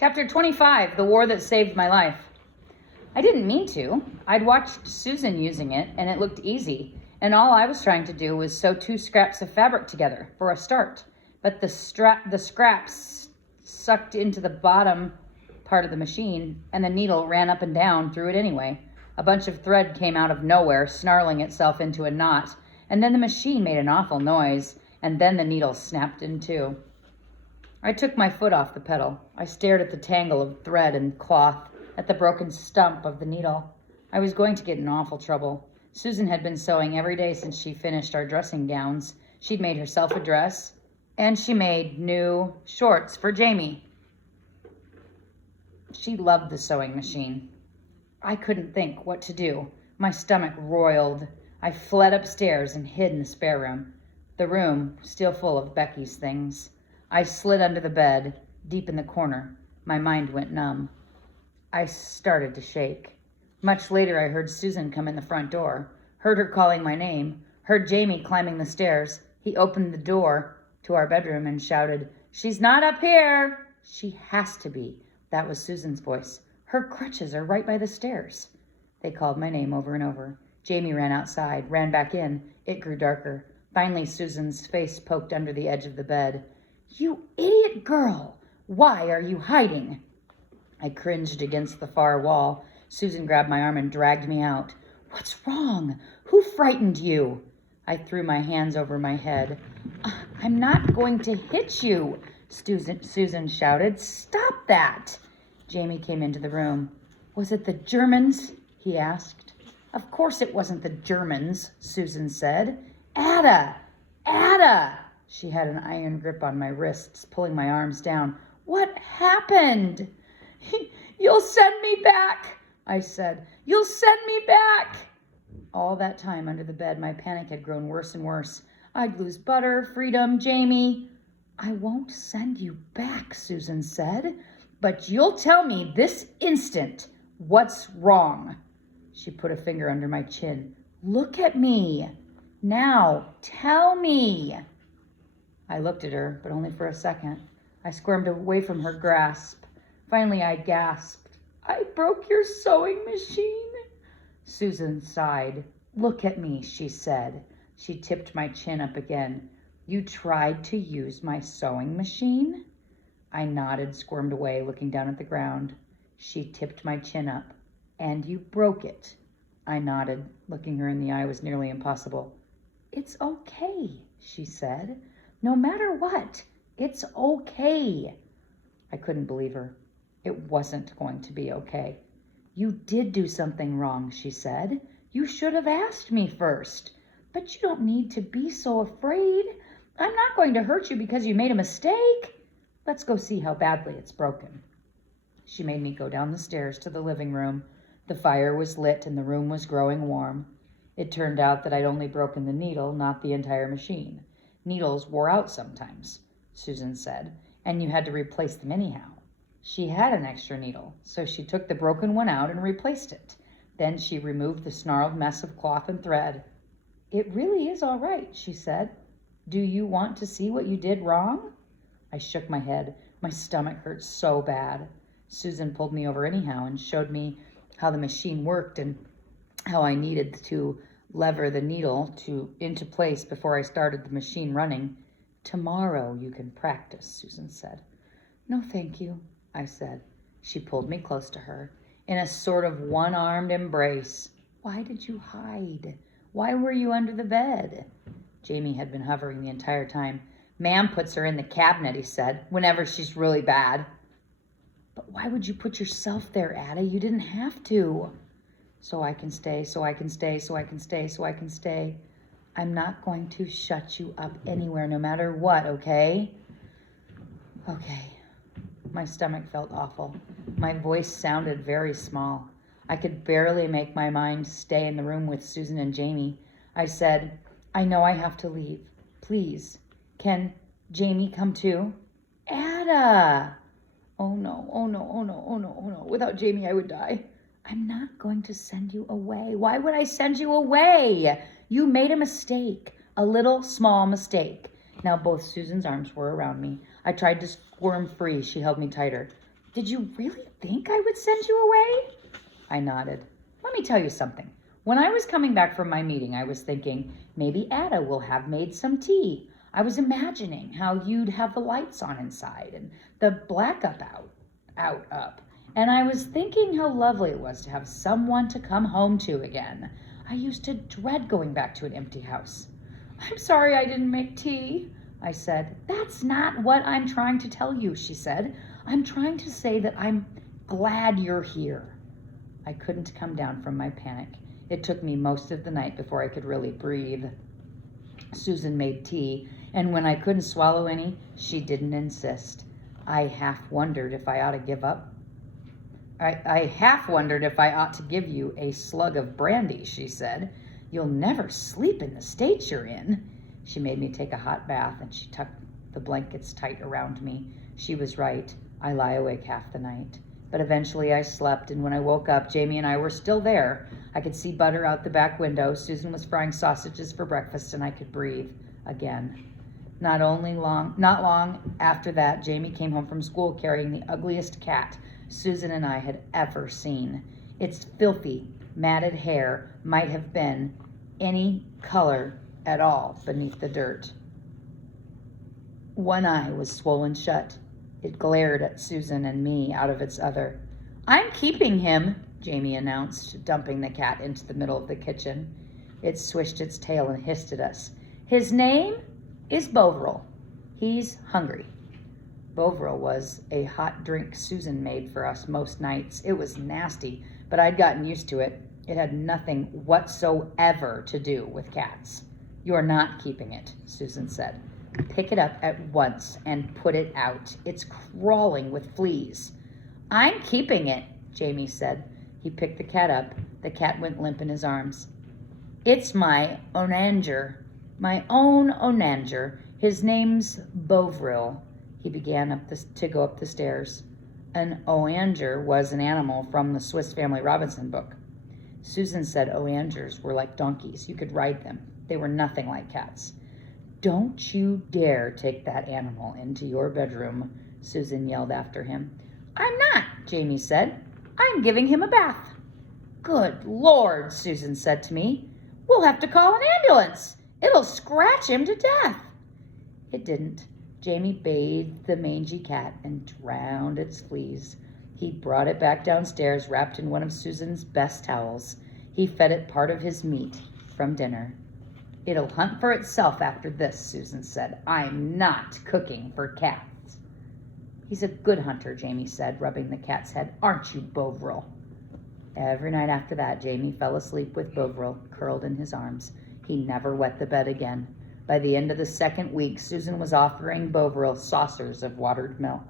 Chapter 25, The War That Saved My Life. I didn't mean to. I'd watched Susan using it, and it looked easy, and all I was trying to do was sew 2 scraps of fabric together for a start. But the scraps sucked into the bottom part of the machine, and the needle ran up and down through it anyway. A bunch of thread came out of nowhere, snarling itself into a knot, and then the machine made an awful noise, and then the needle snapped in two. I took my foot off the pedal. I stared at the tangle of thread and cloth, at the broken stump of the needle. I was going to get in awful trouble. Susan had been sewing every day since she finished our dressing gowns. She'd made herself a dress, and she made new shorts for Jamie. She loved the sewing machine. I couldn't think what to do. My stomach roiled. I fled upstairs and hid in the spare room. The room, still full of Becky's things. I slid under the bed, deep in the corner. My mind went numb. I started to shake. Much later, I heard Susan come in the front door, heard her calling my name, heard Jamie climbing the stairs. He opened the door to our bedroom and shouted, "She's not up here!" "She has to be." That was Susan's voice. "Her crutches are right by the stairs." They called my name over and over. Jamie ran outside, ran back in. It grew darker. Finally, Susan's face poked under the edge of the bed. "You idiot girl! Why are you hiding?" I cringed against the far wall. Susan grabbed my arm and dragged me out. "What's wrong? Who frightened you?" I threw my hands over my head. "I'm not going to hit you," Susan shouted. "Stop that!" Jamie came into the room. "Was it the Germans?" he asked. "Of course it wasn't the Germans," Susan said. "Ada! Ada!" She had an iron grip on my wrists, pulling my arms down. "What happened?" "You'll send me back," I said. "You'll send me back." All that time under the bed, my panic had grown worse and worse. I'd lose Butter, Freedom, Jamie. "I won't send you back," Susan said, "but you'll tell me this instant what's wrong." She put a finger under my chin. "Look at me. Now, tell me." I looked at her, but only for a second. I squirmed away from her grasp. Finally, I gasped, "I broke your sewing machine." Susan sighed. "Look at me," she said. She tipped my chin up again. "You tried to use my sewing machine?" I nodded, squirmed away, looking down at the ground. She tipped my chin up. "And you broke it." I nodded. Looking her in the eye was nearly impossible. "It's okay," she said. "No matter what, it's okay." I couldn't believe her. It wasn't going to be okay. "You did do something wrong," she said. "You should have asked me first. But you don't need to be so afraid. I'm not going to hurt you because you made a mistake. Let's go see how badly it's broken." She made me go down the stairs to the living room. The fire was lit and the room was growing warm. It turned out that I'd only broken the needle, not the entire machine. Needles wore out sometimes, Susan said, and you had to replace them anyhow. She had an extra needle, so she took the broken one out and replaced it. Then she removed the snarled mess of cloth and thread. "It really is all right," she said. "Do you want to see what you did wrong?" I shook my head. My stomach hurt so bad. Susan pulled me over anyhow and showed me how the machine worked and how I needed to lever the needle into place before I started the machine running. "Tomorrow you can practice," Susan said. "No, thank you," I said. She pulled me close to her in a sort of one-armed embrace. "Why did you hide? Why were you under the bed?" Jamie had been hovering the entire time. "Ma'am puts her in the cabinet," he said, "whenever she's really bad." "But why would you put yourself there, Ada? You didn't have to." "So I can stay, so I can stay, so I can stay, so I can stay. I'm not going to shut you up anywhere, no matter what, okay?" "Okay." My stomach felt awful. My voice sounded very small. I could barely make my mind stay in the room with Susan and Jamie. I said, "I know I have to leave. Please, can Jamie come too?" "Ada!" "Oh no, oh no, oh no, oh no, oh no. Without Jamie, I would die." "I'm not going to send you away." "Why would I send you away? You made a mistake, a little small mistake." Now both Susan's arms were around me. I tried to squirm free. She held me tighter. Did you really think I would send you away? I nodded. Let me tell you something. When I was coming back from my meeting, I was thinking, maybe Ada will have made some tea. I was imagining how you'd have the lights on inside and the blackout up. And I was thinking how lovely it was to have someone to come home to again. I used to dread going back to an empty house. I'm sorry I didn't make tea, I said. That's not what I'm trying to tell you, she said. I'm trying to say that I'm glad you're here. I couldn't come down from my panic. It took me most of the night before I could really breathe. Susan made tea, and when I couldn't swallow any, she didn't insist. I half wondered if I ought to give up. I half wondered if I ought to give you a slug of brandy, she said. You'll never sleep in the state you're in. She made me take a hot bath, and she tucked the blankets tight around me. She was right. I lie awake half the night. But eventually I slept, and when I woke up, Jamie and I were still there. I could see butter out the back window. Susan was frying sausages for breakfast, and I could breathe again. Not long after that, Jamie came home from school carrying the ugliest cat Susan and I had ever seen. Its filthy, matted hair might have been any color at all beneath the dirt. One eye was swollen shut. It glared at Susan and me out of its other. I'm keeping him, Jamie announced, dumping the cat into the middle of the kitchen. It swished its tail and hissed at us. His name is Bovril. He's hungry. Bovril was a hot drink Susan made for us most nights. It was nasty, but I'd gotten used to it. It had nothing whatsoever to do with cats. You're not keeping it, Susan said. Pick it up at once and put it out. It's crawling with fleas. I'm keeping it, Jamie said. He picked the cat up. The cat went limp in his arms. It's my onanger, my own onanger. His name's Bovril. He began to go up the stairs. An onanger was an animal from the Swiss Family Robinson book. Susan said onangers were like donkeys. You could ride them. They were nothing like cats. Don't you dare take that animal into your bedroom, Susan yelled after him. I'm not, Jamie said. I'm giving him a bath. Good Lord, Susan said to me. We'll have to call an ambulance. It'll scratch him to death. It didn't. Jamie bathed the mangy cat and drowned its fleas. He brought it back downstairs wrapped in one of Susan's best towels. He fed it part of his meat from dinner. It'll hunt for itself after this, Susan said. I'm not cooking for cats. He's a good hunter, Jamie said, rubbing the cat's head. Aren't you, Bovril? Every night after that, Jamie fell asleep with Bovril curled in his arms. He never wet the bed again. By the end of the second week, Susan was offering Bovril saucers of watered milk.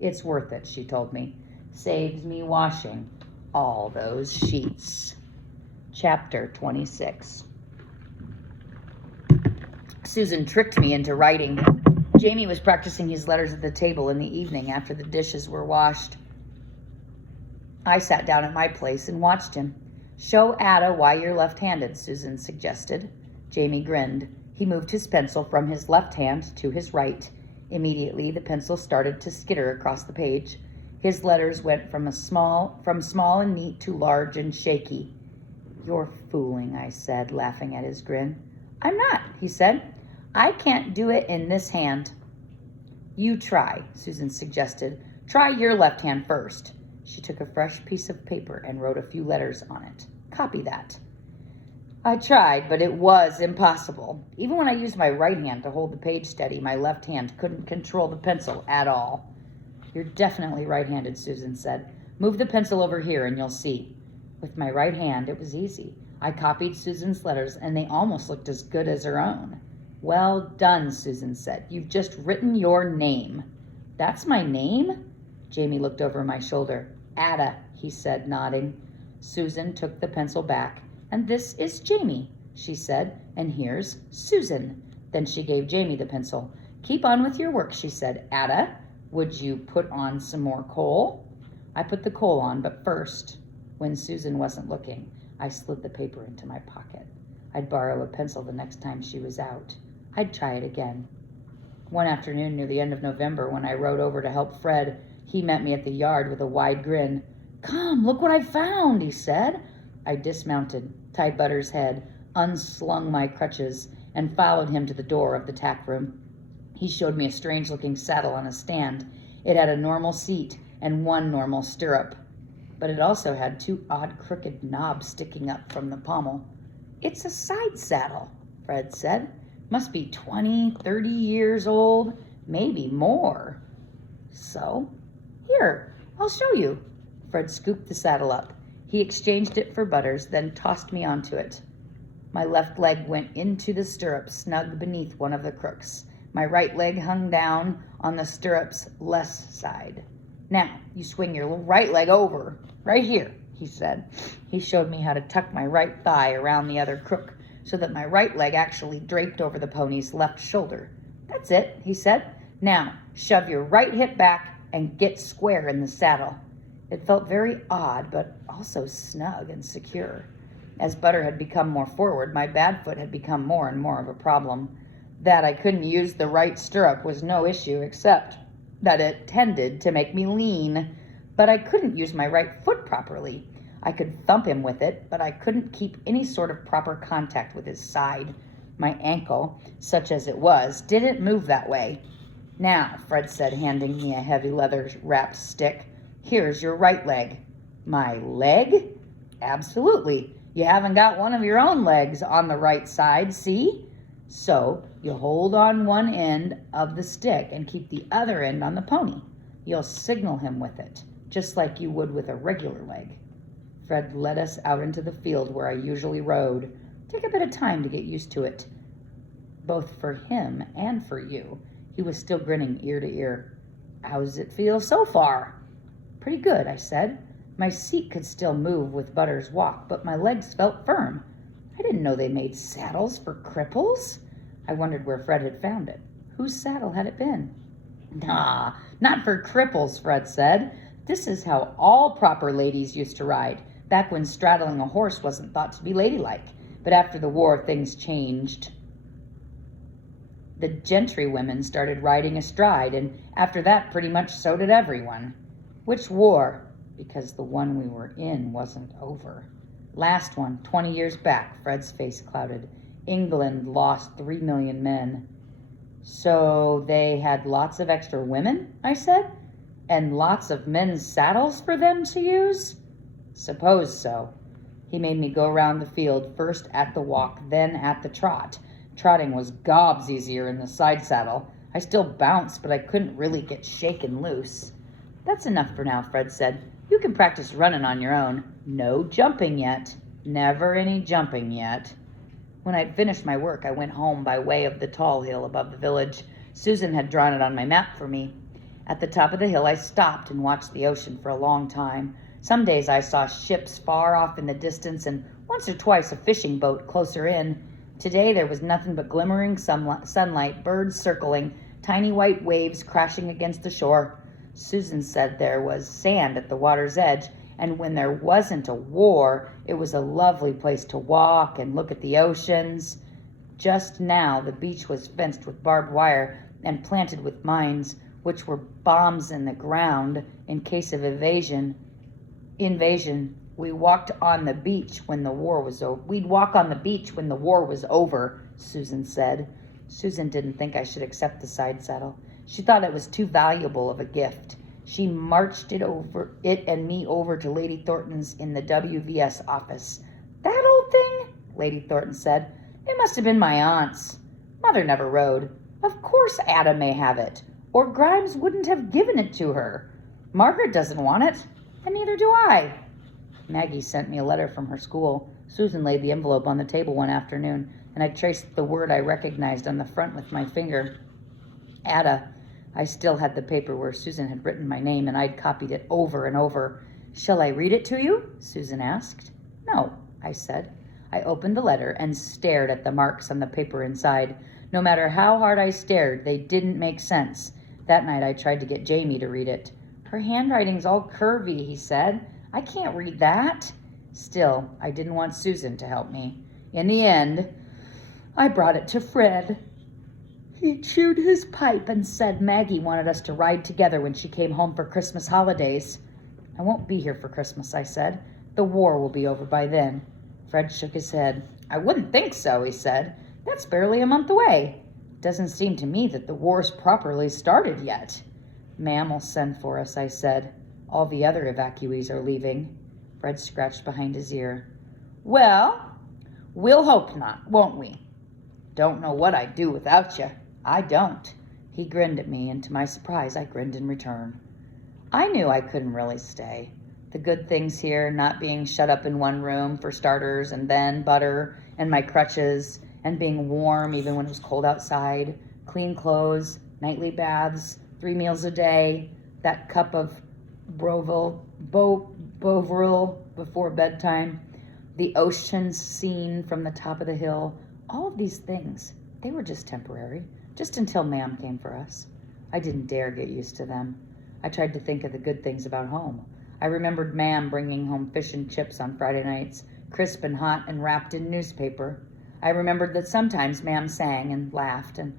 It's worth it, she told me. Saves me washing all those sheets. Chapter 26. Susan tricked me into writing. Jamie was practicing his letters at the table in the evening after the dishes were washed. I sat down at my place and watched him. Show Ada why you're left-handed, Susan suggested. Jamie grinned. He moved his pencil from his left hand to his right. Immediately, the pencil started to skitter across the page. His letters went from small and neat to large and shaky. You're fooling, I said, laughing at his grin. I'm not, he said. I can't do it in this hand. You try, Susan suggested. Try your left hand first. She took a fresh piece of paper and wrote a few letters on it. Copy that. I tried, but it was impossible. Even when I used my right hand to hold the page steady, my left hand couldn't control the pencil at all. You're definitely right-handed, Susan said. Move the pencil over here and you'll see. With my right hand, it was easy. I copied Susan's letters, and they almost looked as good as her own. Well done, Susan said. You've just written your name. That's my name? Jamie looked over my shoulder. Ada, he said, nodding. Susan took the pencil back. And this is Jamie, she said, and here's Susan. Then she gave Jamie the pencil. Keep on with your work, she said. Ada, would you put on some more coal? I put the coal on, but first, when Susan wasn't looking, I slid the paper into my pocket. I'd borrow a pencil the next time she was out. I'd try it again. One afternoon near the end of November, when I rode over to help Fred, He met me at the yard with a wide grin. "Come, look what I found," he said. I dismounted, tied Butter's head, unslung my crutches, and followed him to the door of the tack room. He showed me a strange-looking saddle on a stand. It had a normal seat and one normal stirrup, but it also had two odd crooked knobs sticking up from the pommel. "It's a side saddle," Fred said. "Must be 20, 30 years old, maybe more." "So? Here, I'll show you." Fred scooped the saddle up. He exchanged it for Butter's, then tossed me onto it. My left leg went into the stirrup, snug beneath one of the crooks. My right leg hung down on the stirrup's left side. "Now, you swing your right leg over, right here," he said. He showed me how to tuck my right thigh around the other crook so that my right leg actually draped over the pony's left shoulder. "That's it," he said. "Now, shove your right hip back and get square in the saddle." It felt very odd, but also snug and secure. As Butter had become more forward, my bad foot had become more and more of a problem. That I couldn't use the right stirrup was no issue, except that it tended to make me lean. But I couldn't use my right foot properly. I could thump him with it, but I couldn't keep any sort of proper contact with his side. My ankle, such as it was, didn't move that way. "Now," Fred said, handing me a heavy leather-wrapped stick, "here's your right leg." "My leg?" "Absolutely. You haven't got one of your own legs on the right side, see? So you hold on one end of the stick and keep the other end on the pony. You'll signal him with it, just like you would with a regular leg." Fred led us out into the field where I usually rode. Took a bit of time to get used to it, both for him and for you. He was still grinning ear to ear. "How's it feel so far?" "Pretty good," I said. My seat could still move with Butter's walk, but my legs felt firm. I didn't know they made saddles for cripples. I wondered where Fred had found it. Whose saddle had it been? "Nah, not for cripples," Fred said. "This is how all proper ladies used to ride, back when straddling a horse wasn't thought to be ladylike. But after the war, things changed. The gentry women started riding astride, and after that, pretty much so did everyone." "Which war?" "Because the one we were in wasn't over." "Last one, 20 years back." Fred's face clouded. "England lost 3 million men." "So they had lots of extra women," I said, "and lots of men's saddles for them to use?" "Suppose so." He made me go around the field, first at the walk, then at the trot. Trotting was gobs easier in the side saddle. I still bounced, but I couldn't really get shaken loose. "That's enough for now," Fred said. "You can practice running on your own. No jumping yet. Never any jumping yet." When I'd finished my work, I went home by way of the tall hill above the village. Susan had drawn it on my map for me. At the top of the hill, I stopped and watched the ocean for a long time. Some days I saw ships far off in the distance, and once or twice a fishing boat closer in. Today there was nothing but glimmering sunlight, birds circling, tiny white waves crashing against the shore. Susan said there was sand at the water's edge, and when there wasn't a war, it was a lovely place to walk and look at the oceans. Just now, the beach was fenced with barbed wire and planted with mines, which were bombs in the ground in case of invasion. We'd walk on the beach when the war was over, Susan said. Susan didn't think I should accept the side saddle. She thought it was too valuable of a gift. She marched it and me over to Lady Thornton's in the WVS office. "That old thing?" Lady Thornton said. "It must have been my aunt's. Mother never rode. Of course Ada may have it, or Grimes wouldn't have given it to her. Margaret doesn't want it, and neither do I." Maggie sent me a letter from her school. Susan laid the envelope on the table one afternoon, and I traced the word I recognized on the front with my finger. Ada. I still had the paper where Susan had written my name, and I'd copied it over and over. "Shall I read it to you?" Susan asked. "No," I said. I opened the letter and stared at the marks on the paper inside. No matter how hard I stared, they didn't make sense. That night I tried to get Jamie to read it. "Her handwriting's all curvy," he said. "I can't read that." Still, I didn't want Susan to help me. In the end, I brought it to Fred. He chewed his pipe and said Maggie wanted us to ride together when she came home for Christmas holidays. I won't be here for Christmas, I said. The war will be over by then. Fred shook his head. I wouldn't think so, he said. That's barely a month away. Doesn't seem to me that the war's properly started yet. Ma'am will send for us, I said. All the other evacuees are leaving. Fred scratched behind his ear. Well, we'll hope not, won't we? Don't know what I'd do without you. I don't. He grinned at me, and to my surprise, I grinned in return. I knew I couldn't really stay. The good things here, not being shut up in one room for starters, and then butter and my crutches, and being warm even when it was cold outside, clean clothes, nightly baths, 3 meals a day, that cup of Bovril before bedtime, the ocean seen from the top of the hill, all of these things, they were just temporary, just until Ma'am came for us. I didn't dare get used to them. I tried to think of the good things about home. I remembered Ma'am bringing home fish and chips on Friday nights, crisp and hot and wrapped in newspaper. I remembered that sometimes Ma'am sang and laughed and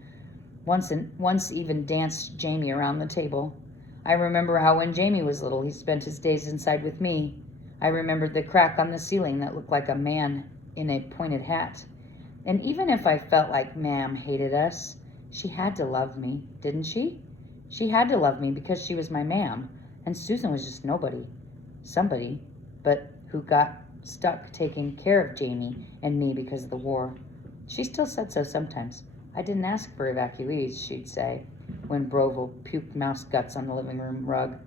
once even danced Jamie around the table. I remember how when Jamie was little, he spent his days inside with me. I remembered the crack on the ceiling that looked like a man in a pointed hat. And even if I felt like Ma'am hated us, she had to love me, didn't she? She had to love me because she was my Ma'am, and Susan was just nobody. Somebody, but who got stuck taking care of Jamie and me because of the war. She still said so sometimes. I didn't ask for evacuees, she'd say, when Bovril puked mouse guts on the living room rug.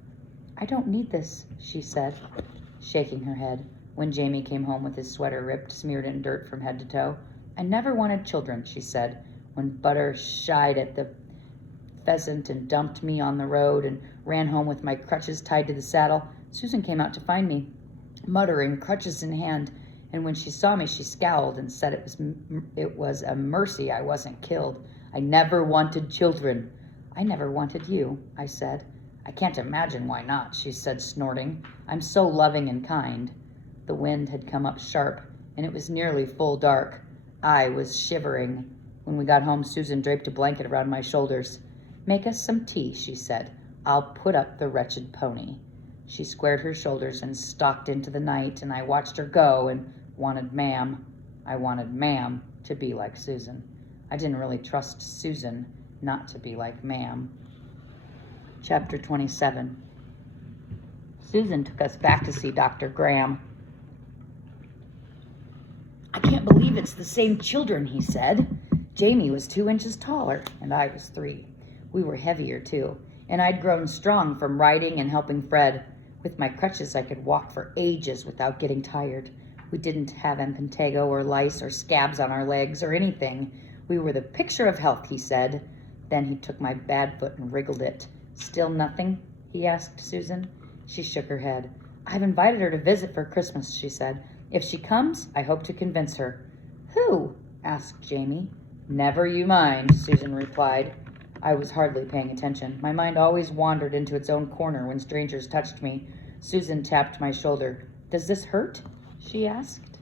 I don't need this, she said, shaking her head, when Jamie came home with his sweater ripped, smeared in dirt from head to toe. I never wanted children, she said, when Butter shied at the pheasant and dumped me on the road and ran home with my crutches tied to the saddle. Susan came out to find me, muttering, crutches in hand, and when she saw me, she scowled and said it was a mercy I wasn't killed. I never wanted children. I never wanted you, I said. I can't imagine why not, she said, snorting. I'm so loving and kind. The wind had come up sharp, and it was nearly full dark. I was shivering. When we got home, Susan draped a blanket around my shoulders. Make us some tea, she said. I'll put up the wretched pony. She squared her shoulders and stalked into the night, and I watched her go and wanted Ma'am. I wanted Ma'am to be like Susan. I didn't really trust Susan not to be like Ma'am. Chapter 27. Susan took us back to see Dr. Graham. I can't believe it's the same children, he said. Jamie was 2 inches taller, and I was 3. We were heavier, too, and I'd grown strong from riding and helping Fred. With my crutches, I could walk for ages without getting tired. We didn't have impetigo or lice or scabs on our legs or anything. We were the picture of health, he said. Then he took my bad foot and wriggled it. Still nothing? He asked Susan. She shook her head. I've invited her to visit for Christmas, she said. If she comes, I hope to convince her. Who? Asked Jamie. Never you mind, Susan replied. I was hardly paying attention. My mind always wandered into its own corner when strangers touched me. Susan tapped my shoulder. Does this hurt? She asked.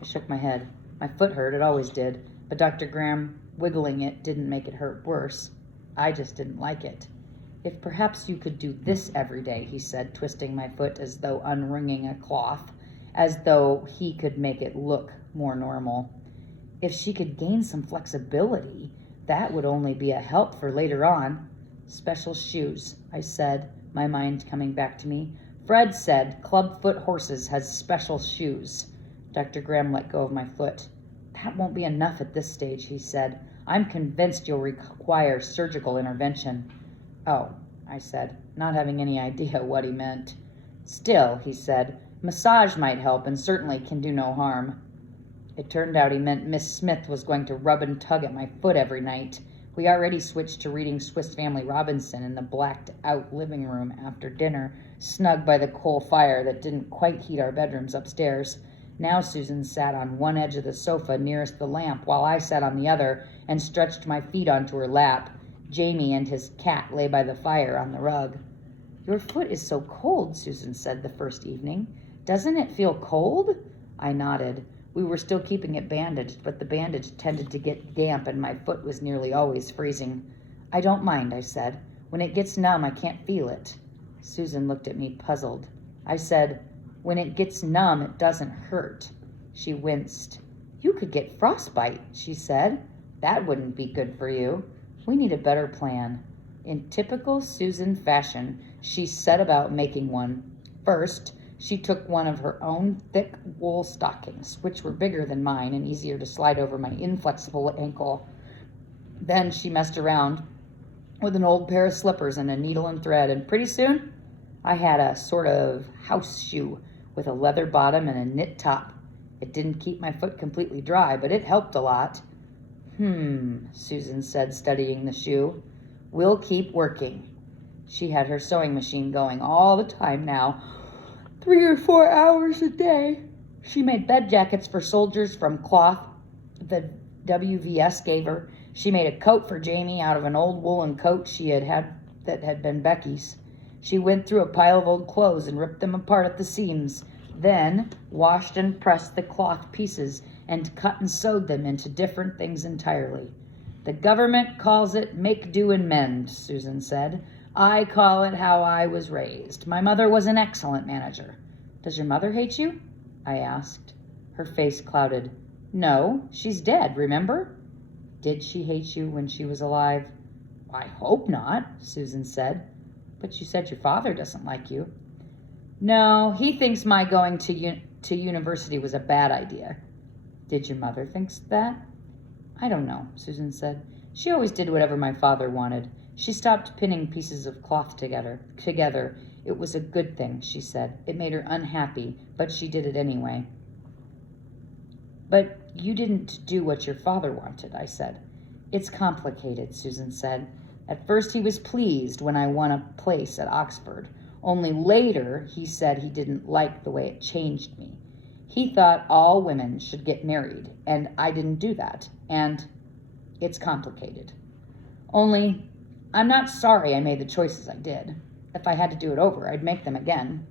I shook my head. My foot hurt, it always did, but Dr. Graham wiggling it didn't make it hurt worse. I just didn't like it. If perhaps you could do this every day, he said, twisting my foot as though unwringing a cloth, as though he could make it look more normal. If she could gain some flexibility, that would only be a help for later on. Special shoes, I said, my mind coming back to me. Fred said clubfoot horses has special shoes. Dr. Graham let go of my foot. That won't be enough at this stage, he said. I'm convinced you'll require surgical intervention. Oh, I said, not having any idea what he meant. Still, he said, massage might help and certainly can do no harm. It turned out he meant Miss Smith was going to rub and tug at my foot every night. We already switched to reading Swiss Family Robinson in the blacked-out living room after dinner, snug by the coal fire that didn't quite heat our bedrooms upstairs. Now Susan sat on one edge of the sofa nearest the lamp, while I sat on the other and stretched my feet onto her lap. Jamie and his cat lay by the fire on the rug. Your foot is so cold, Susan said the first evening. Doesn't it feel cold? I nodded. We were still keeping it bandaged, but the bandage tended to get damp and my foot was nearly always freezing. I don't mind, I said. When it gets numb, I can't feel it. Susan looked at me puzzled. I said, when it gets numb, it doesn't hurt. She winced. You could get frostbite, she said. That wouldn't be good for you. We need a better plan. In typical Susan fashion, she set about making one. First, she took one of her own thick wool stockings, which were bigger than mine and easier to slide over my inflexible ankle. Then she messed around with an old pair of slippers and a needle and thread, and pretty soon I had a sort of house shoe with a leather bottom and a knit top. It didn't keep my foot completely dry, but it helped a lot. Susan said, studying the shoe. We'll keep working. She had her sewing machine going all the time now, 3 or 4 hours a day. She made bed jackets for soldiers from cloth the WVS gave her. She made a coat for Jamie out of an old woolen coat she had that had been Becky's. She went through a pile of old clothes and ripped them apart at the seams, then washed and pressed the cloth pieces and cut and sewed them into different things entirely. The government calls it make do and mend, Susan said. I call it how I was raised. My mother was an excellent manager. Does your mother hate you? I asked. Her face clouded. No, she's dead, remember? Did she hate you when she was alive? I hope not, Susan said. But you said your father doesn't like you. No, he thinks my going to university was a bad idea. Did your mother think that? I don't know, Susan said. She always did whatever my father wanted. She stopped pinning pieces of cloth together. It was a good thing, she said. It made her unhappy, but she did it anyway. But you didn't do what your father wanted, I said. It's complicated, Susan said. At first he was pleased when I won a place at Oxford. Only later he said he didn't like the way it changed me. He thought all women should get married, and I didn't do that. And it's complicated. Only, I'm not sorry I made the choices I did. If I had to do it over, I'd make them again.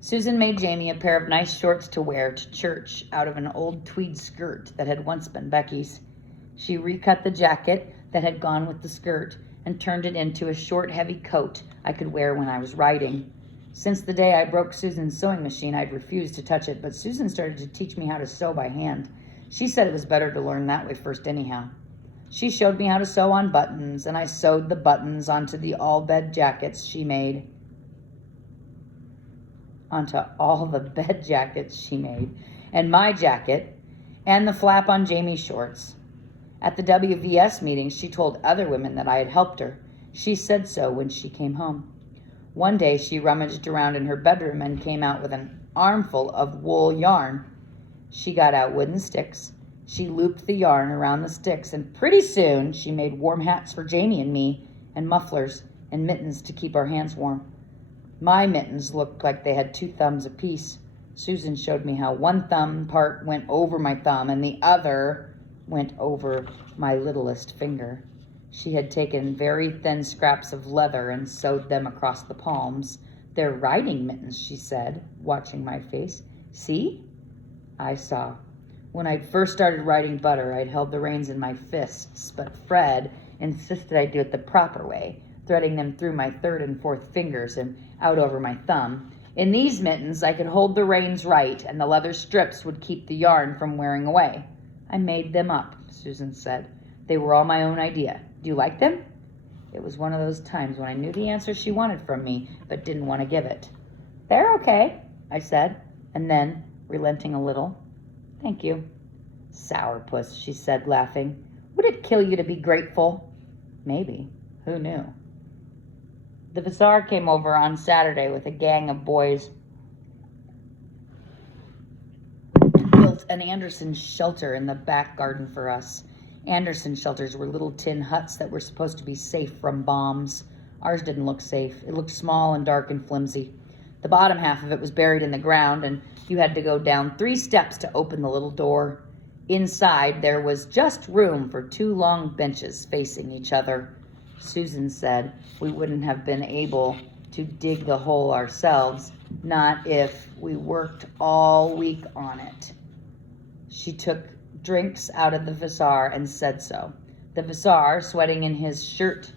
Susan made Jamie a pair of nice shorts to wear to church out of an old tweed skirt that had once been Becky's. She recut the jacket that had gone with the skirt and turned it into a short, heavy coat I could wear when I was riding. Since the day I broke Susan's sewing machine, I'd refused to touch it, but Susan started to teach me how to sew by hand. She said it was better to learn that way first anyhow. She showed me how to sew on buttons, and I sewed the buttons onto all the bed jackets she made, and my jacket, and the flap on Jamie's shorts. At the WVS meeting, she told other women that I had helped her. She said so when she came home. One day, she rummaged around in her bedroom and came out with an armful of wool yarn. She got out wooden sticks. She looped the yarn around the sticks, and pretty soon she made warm hats for Jamie and me, and mufflers and mittens to keep our hands warm. My mittens looked like they had 2 thumbs apiece. Susan showed me how one thumb part went over my thumb and the other went over my littlest finger. She had taken very thin scraps of leather and sewed them across the palms. They're riding mittens, she said, watching my face. See? I saw. When I'd first started riding butter, I'd held the reins in my fists, but Fred insisted I do it the proper way, threading them through my 3rd and 4th fingers and out over my thumb. In these mittens, I could hold the reins right, and the leather strips would keep the yarn from wearing away. I made them up, Susan said. They were all my own idea. Do you like them? It was one of those times when I knew the answer she wanted from me, but didn't want to give it. They're okay, I said, and then, relenting a little, thank you. Sourpuss, she said, laughing. Would it kill you to be grateful? Maybe. Who knew? The bazaar came over on Saturday with a gang of boys and built an Anderson shelter in the back garden for us. Anderson shelters were little tin huts that were supposed to be safe from bombs. Ours didn't look safe. It looked small and dark and flimsy. The bottom half of it was buried in the ground, and you had to go down 3 steps to open the little door. Inside, there was just room for 2 long benches facing each other. Susan said we wouldn't have been able to dig the hole ourselves, not if we worked all week on it. She took drinks out of the Vassar and said so. The Vassar, sweating in his shirt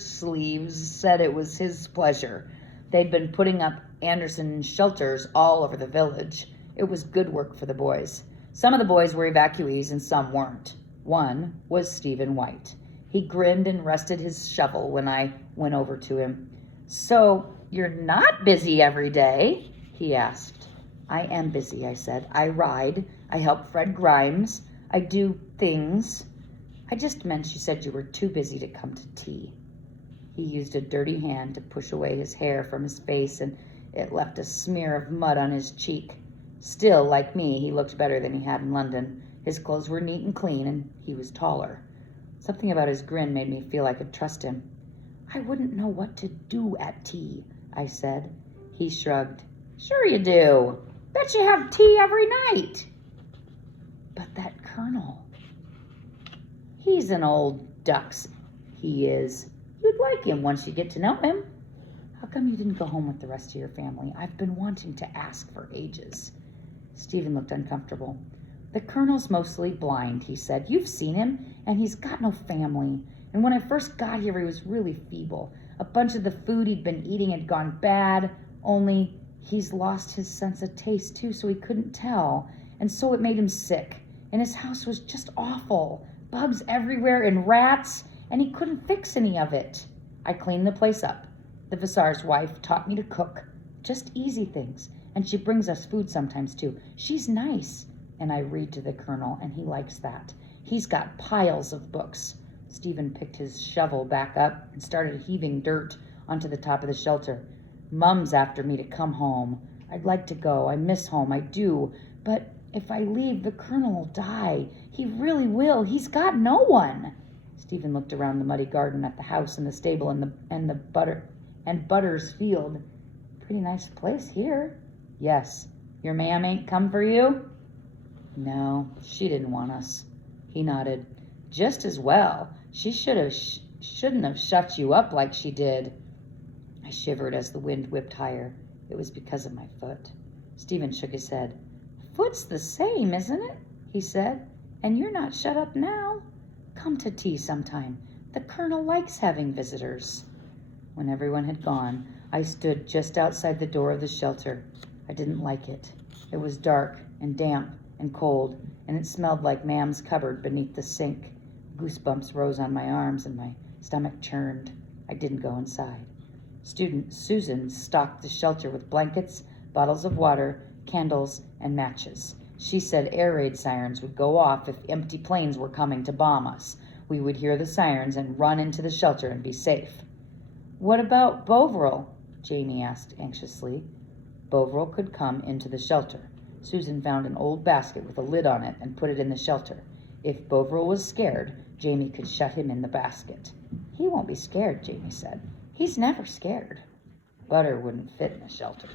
sleeves, said it was his pleasure. They'd been putting up Anderson shelters all over the village. It was good work for the boys. Some of the boys were evacuees and some weren't. One was Stephen White. He grinned and rested his shovel when I went over to him. "So you're not busy every day?" he asked. "I am busy," I said. "I ride. I help Fred Grimes. I do things." "I just meant you said you were too busy to come to tea." He used a dirty hand to push away his hair from his face, and it left a smear of mud on his cheek. Still, like me, he looked better than he had in London. His clothes were neat and clean, and he was taller. Something about his grin made me feel I could trust him. "I wouldn't know what to do at tea," I said. He shrugged. "Sure you do. Bet you have tea every night." "But that colonel, he's an old ducks, he is. You'd like him once you get to know him. How come you didn't go home with the rest of your family? I've been wanting to ask for ages." Stephen looked uncomfortable. "The colonel's mostly blind," he said. "You've seen him, and he's got no family. And when I first got here, he was really feeble. A bunch of the food he'd been eating had gone bad, only he's lost his sense of taste, too, so he couldn't tell. And so it made him sick. And his house was just awful. Bugs everywhere and rats, and he couldn't fix any of it. I cleaned the place up. The Vassar's wife taught me to cook. Just easy things. And she brings us food sometimes, too. She's nice. And I read to the colonel, and he likes that. He's got piles of books." Stephen picked his shovel back up and started heaving dirt onto the top of the shelter. "Mum's after me to come home. I'd like to go. I miss home, I do. But if I leave, the colonel will die. He really will. He's got no one." Stephen looked around the muddy garden at the house and the stable and Butter's field. "Pretty nice place here." "Yes. Your ma'am ain't come for you?" "No, she didn't want us." He nodded. "Just as well. She shouldn't have shut you up like she did." I shivered as the wind whipped higher. It was because of my foot. Stephen shook his head. "Foot's the same, isn't it?" he said. "And you're not shut up now. Come to tea sometime. The colonel likes having visitors." When everyone had gone, I stood just outside the door of the shelter. I didn't like it. It was dark and damp and cold, and it smelled like Mam's cupboard beneath the sink. Goosebumps rose on my arms and my stomach churned. I didn't go inside. Student Susan stocked the shelter with blankets, bottles of water, candles, and matches. She said air raid sirens would go off if empty planes were coming to bomb us. We would hear the sirens and run into the shelter and be safe. "What about Bovril?" Jamie asked anxiously. Bovril could come into the shelter. Susan found an old basket with a lid on it and put it in the shelter. If Bovril was scared, Jamie could shut him in the basket. "He won't be scared," Jamie said. "He's never scared." Butter wouldn't fit in the shelter.